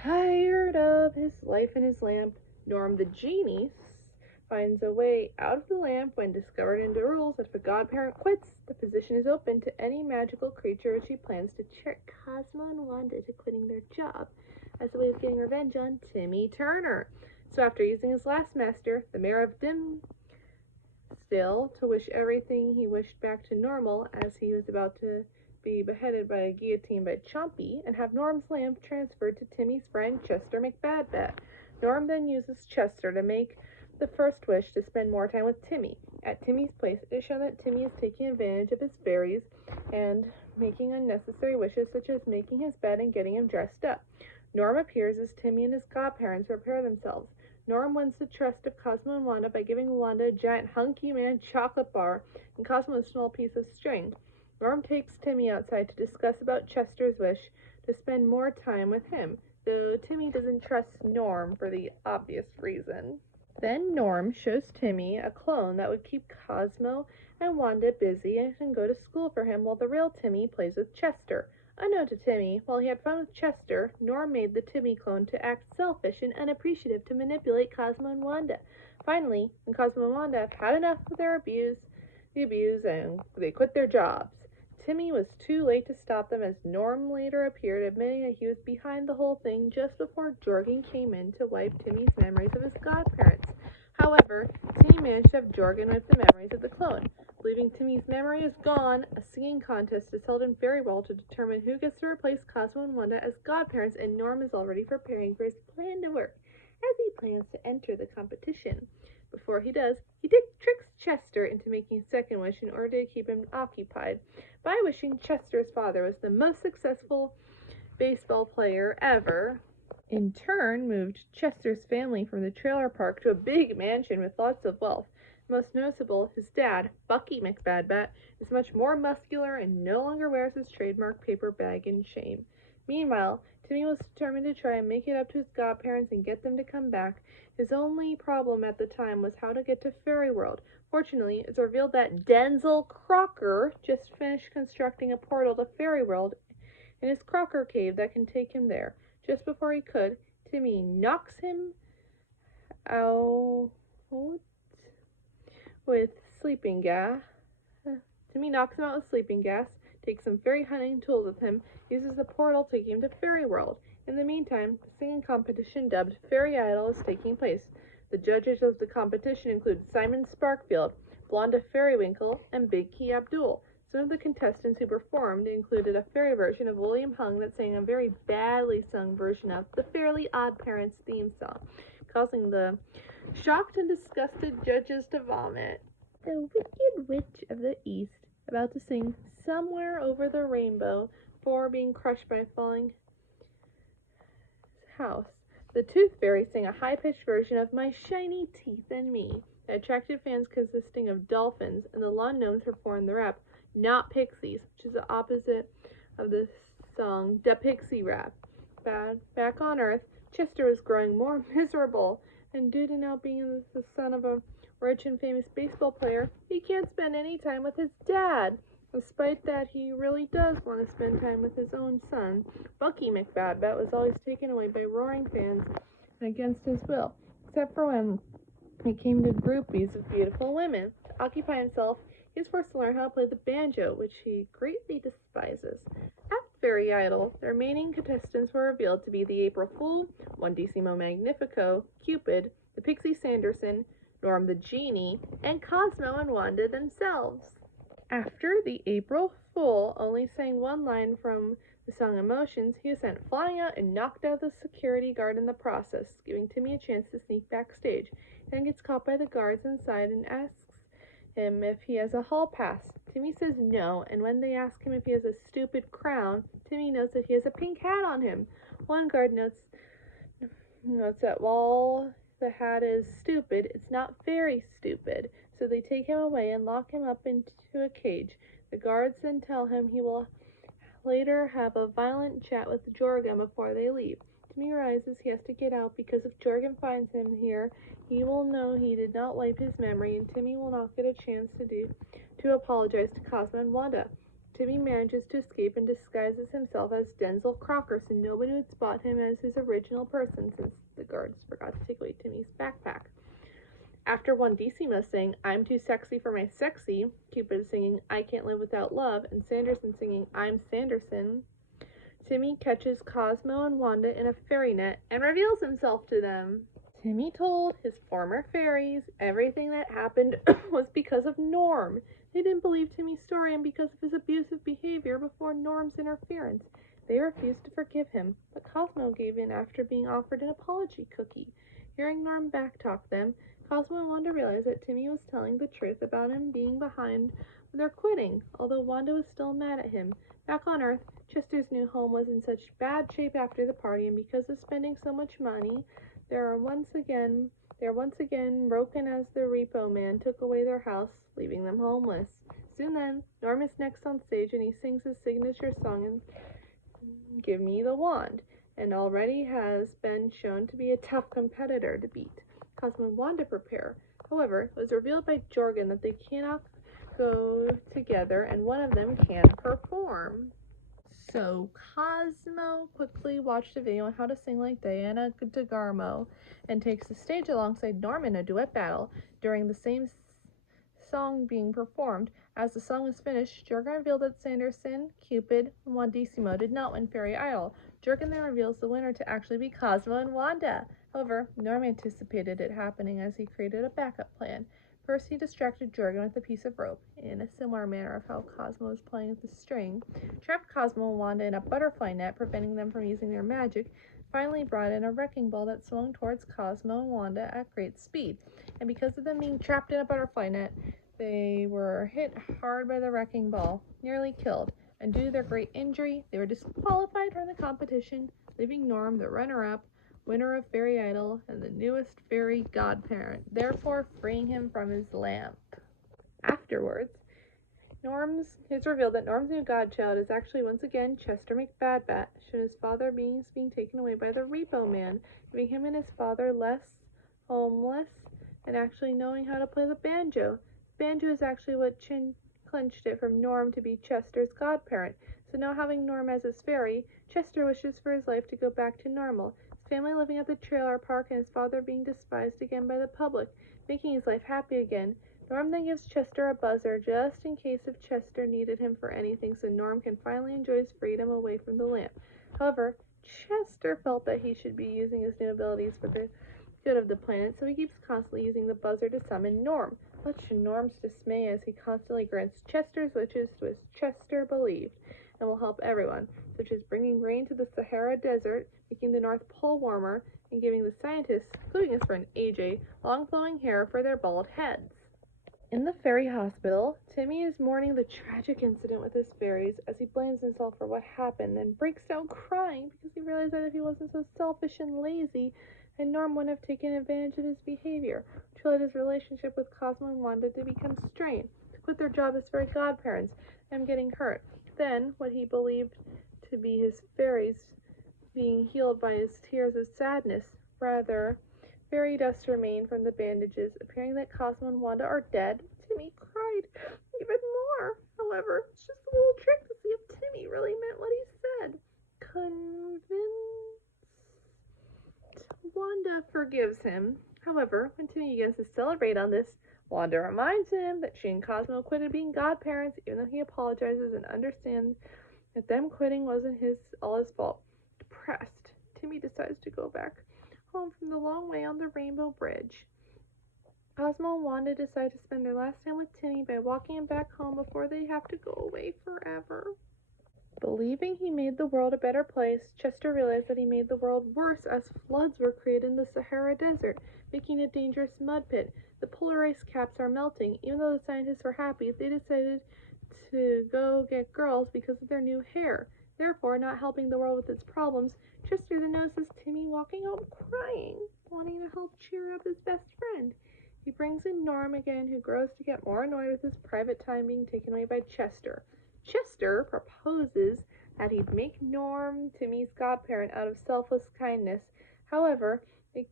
Tired of his life in his lamp, Norm the Genie finds a way out of the lamp when discovered into rules. If the godparent quits, the position is open to any magical creature, which he plans to trick Cosmo and Wanda to quitting their job as a way of getting revenge on Timmy Turner. So after using his last master, the mayor of Dimstill, to wish everything he wished back to normal as he was about to be beheaded by a guillotine by Chompy, and have Norm's lamp transferred to Timmy's friend Chester McBadbat. Norm then uses Chester to make the first wish to spend more time with Timmy. At Timmy's place, it is shown that Timmy is taking advantage of his fairies and making unnecessary wishes, such as making his bed and getting him dressed up. Norm appears as Timmy and his godparents prepare themselves. Norm wins the trust of Cosmo and Wanda by giving Wanda a giant hunky man chocolate bar and Cosmo a small piece of string. Norm takes Timmy outside to discuss about Chester's wish to spend more time with him, though Timmy doesn't trust Norm for the obvious reason. Then Norm shows Timmy a clone that would keep Cosmo and Wanda busy and can go to school for him while the real Timmy plays with Chester. Unknown to Timmy, while he had fun with Chester, Norm made the Timmy clone to act selfish and unappreciative to manipulate Cosmo and Wanda. Finally, when Cosmo and Wanda have had enough of the abuse, and they quit their jobs. Timmy was too late to stop them, as Norm later appeared, admitting that he was behind the whole thing just before Jorgen came in to wipe Timmy's memories of his godparents. However, Timmy managed to have Jorgen wipe the memories of the clone. Believing Timmy's memory is gone, a singing contest is held in Fairyworld to determine who gets to replace Cosmo and Wanda as godparents, and Norm is already preparing for his plan to work, as he plans to enter the competition. Before he does, he tricks Chester into making a second wish in order to keep him occupied by wishing Chester's father was the most successful baseball player ever. In turn, moved Chester's family from the trailer park to a big mansion with lots of wealth. Most noticeable, his dad, Bucky McBadbat, is much more muscular and no longer wears his trademark paper bag in shame. Meanwhile, Timmy was determined to try and make it up to his godparents and get them to come back. His only problem at the time was how to get to Fairyworld. Fortunately, it's revealed that Denzel Crocker just finished constructing a portal to Fairyworld in his Crocker cave that can take him there. Just before he could, Timmy knocks him out with sleeping gas. Timmy knocks him out with sleeping gas, takes some fairy hunting tools with him, uses the portal to take him to Fairyworld. In the meantime, the singing competition dubbed Fairy Idol is taking place. The judges of the competition include Simon Sparkfield, Blonda Fairywinkle, and Big Key Abdul. Some of the contestants who performed included a fairy version of William Hung that sang a very badly sung version of the Fairly Odd Parents theme song, causing the shocked and disgusted judges to vomit. The Wicked Witch of the East, about to sing Somewhere Over the Rainbow before being crushed by falling house. The Tooth Fairy sang a high-pitched version of My Shiny Teeth and Me that attracted fans consisting of dolphins, and the lawn gnomes performed the rap Not Pixies, which is the opposite of the song Da Pixie Rap. Back on Earth, Chester was growing more miserable, and due to now being the son of a rich and famous baseball player, he can't spend any time with his dad. Despite that, he really does want to spend time with his own son. Bucky McBadbat was always taken away by roaring fans against his will, except for when it came to groupies of beautiful women. To occupy himself, he is forced to learn how to play the banjo, which he greatly despises. At Fairy Idol, the remaining contestants were revealed to be the April Fool, Wandissimo Magnifico, Cupid, the Pixie Sanderson, Norm the Genie, and Cosmo and Wanda themselves. After the April Fool only sang one line from the song Emotions, he was sent flying out and knocked out the security guard in the process, giving Timmy a chance to sneak backstage. He then gets caught by the guards inside and asks him if he has a hall pass. Timmy says no, and when they ask him if he has a stupid crown, Timmy knows that he has a pink hat on him. One guard notes that while the hat is stupid, it's not very stupid. So they take him away and lock him up into a cage. The guards then tell him he will later have a violent chat with Jorgen before they leave. Timmy realizes he has to get out because if Jorgen finds him here, he will know he did not wipe his memory, and Timmy will not get a chance to apologize to Cosmo and Wanda. Timmy manages to escape and disguises himself as Denzel Crocker so nobody would spot him as his original person since the guards forgot to take away Timmy's backpack. After Wandissimo saying, "I'm too sexy for my sexy," Cupid singing, "I can't live without love," and Sanderson singing, "I'm Sanderson," Timmy catches Cosmo and Wanda in a fairy net and reveals himself to them. Timmy told his former fairies everything that happened was because of Norm. They didn't believe Timmy's story and because of his abusive behavior before Norm's interference. They refused to forgive him, but Cosmo gave in after being offered an apology cookie. Hearing Norm backtalk them, Cosmo and Wanda realized that Timmy was telling the truth about him being behind their quitting, although Wanda was still mad at him. Back on Earth, Chester's new home was in such bad shape after the party, and because of spending so much money, they are once again broken as the repo man took away their house, leaving them homeless. Soon then, Norm is next on stage and he sings his signature song and "Give Me the Wand," and already has been shown to be a tough competitor to beat. Cosmo and Wanda prepare. However, it was revealed by Jorgen that they cannot go together and one of them can perform. So Cosmo quickly watched a video on how to sing like Diana DeGarmo and takes the stage alongside Norm in a duet battle. During the same song being performed, as the song was finished, Jorgen revealed that Sanderson, Cupid, and Wandissimo did not win Fairy Idol. Jorgen then reveals the winner to actually be Cosmo and Wanda. However, Norm anticipated it happening as he created a backup plan. First, he distracted Jorgen with a piece of rope, in a similar manner of how Cosmo was playing with the string, trapped Cosmo and Wanda in a butterfly net, preventing them from using their magic, finally brought in a wrecking ball that swung towards Cosmo and Wanda at great speed. And because of them being trapped in a butterfly net, they were hit hard by the wrecking ball, nearly killed, and due to their great injury, they were disqualified from the competition, leaving Norm the runner-up, winner of Fairy Idol, and the newest fairy godparent, therefore freeing him from his lamp. Afterwards, it's revealed that Norm's new godchild is actually once again Chester McBadbat, shown his father being taken away by the Repo Man, giving him and his father less homeless and actually knowing how to play the banjo. Banjo is actually what clinched it from Norm to be Chester's godparent. So now having Norm as his fairy, Chester wishes for his life to go back to normal. His family living at the trailer park and his father being despised again by the public, making his life happy again. Norm then gives Chester a buzzer just in case if Chester needed him for anything so Norm can finally enjoy his freedom away from the lamp. However, Chester felt that he should be using his new abilities for the good of the planet, so he keeps constantly using the buzzer to summon Norm, much to Norm's dismay as he constantly grants Chester's wishes which Chester believed and will help everyone, such as bringing rain to the Sahara Desert, making the North Pole warmer, and giving the scientists, including his friend AJ, long flowing hair for their bald heads. In the fairy hospital, Timmy is mourning the tragic incident with his fairies as he blames himself for what happened and breaks down crying because he realized that if he wasn't so selfish and lazy, and Norm wouldn't have taken advantage of his behavior, which led his relationship with Cosmo and Wanda to become strained, to quit their job as fairy godparents, and getting hurt. Then, what he believed to be his fairies being healed by his tears of sadness, rather, fairy dust remained from the bandages, appearing that Cosmo and Wanda are dead. Timmy cried even more. However, it's just a little trick to see if Timmy really meant what he said. Convinced, Wanda forgives him. However, when Timmy begins to celebrate on this, Wanda reminds him that she and Cosmo quitted being godparents, even though he apologizes and understands that them quitting wasn't all his fault. Depressed, Timmy decides to go back home from the long way on the Rainbow Bridge. Cosmo and Wanda decide to spend their last time with Timmy by walking him back home before they have to go away forever. Believing he made the world a better place, Chester realized that he made the world worse as floods were created in the Sahara Desert, making a dangerous mud pit. The polar ice caps are melting. Even though the scientists were happy, they decided to go get girls because of their new hair. Therefore, not helping the world with its problems, Chester then notices Timmy walking home crying, wanting to help cheer up his best friend. He brings in Norm again, who grows to get more annoyed with his private time being taken away by Chester. Chester proposes that he'd make Norm Timmy's godparent out of selfless kindness. However, it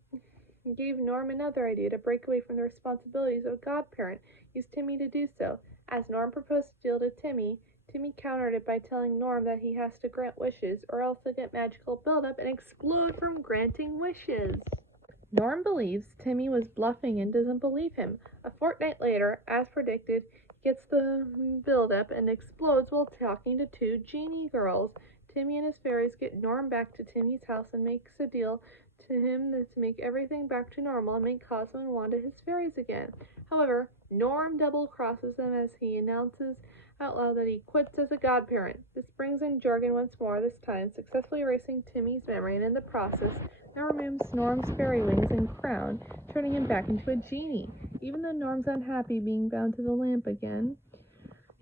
gave Norm another idea to break away from the responsibilities of a godparent. Use Timmy to do so. As Norm proposed to deal to Timmy, Timmy countered it by telling Norm that he has to grant wishes or else he'll get magical buildup and explode from granting wishes. Norm believes Timmy was bluffing and doesn't believe him. A fortnight later, as predicted, he gets the buildup and explodes while talking to two genie girls. Timmy and his fairies get Norm back to Timmy's house and makes a deal to him to make everything back to normal and make Cosmo and Wanda his fairies again. However, Norm double crosses them as he announces out loud that he quits as a godparent. This brings in jargon once more, this time successfully erasing Timmy's memory and in the process now removes Norm's fairy wings and crown, turning him back into a genie. Even though Norm's unhappy being bound to the lamp again,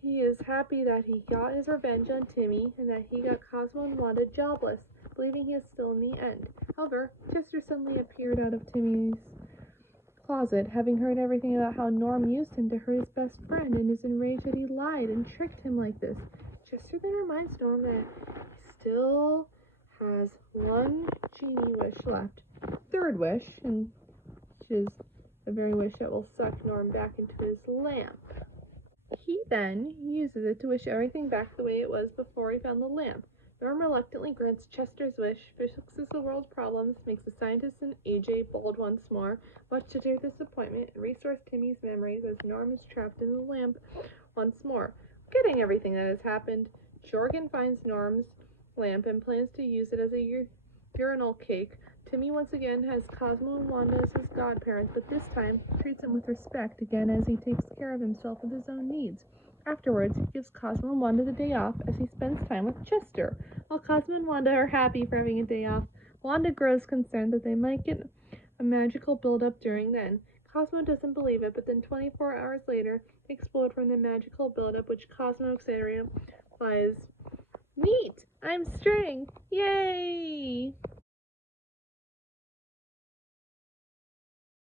he is happy that he got his revenge on Timmy and that he got Cosmo and Wanda jobless, believing he is still in the end. However, Chester suddenly appeared out of Timmy's closet, having heard everything about how Norm used him to hurt his best friend, and is enraged that he lied and tricked him like this. Chester then reminds Norm that he still has one genie wish left. Third wish, and which is the very wish that will suck Norm back into his lamp. He then uses it to wish everything back the way it was before he found the lamp. Norm reluctantly grants Chester's wish, fixes the world's problems, makes the scientists and AJ bold once more, much to their disappointment, and restores Timmy's memories as Norm is trapped in the lamp once more. Forgetting everything that has happened, Jorgen finds Norm's lamp and plans to use it as a urinal cake. Timmy once again has Cosmo and Wanda as his godparents, but this time treats them with respect again as he takes care of himself with his own needs. Afterwards, he gives Cosmo and Wanda the day off as he spends time with Chester. While Cosmo and Wanda are happy for having a day off, Wanda grows concerned that they might get a magical buildup during then. Cosmo doesn't believe it, but then 24 hours later, they explode from the magical buildup, which Cosmo excitedly replies, "Neat! I'm string! Yay!"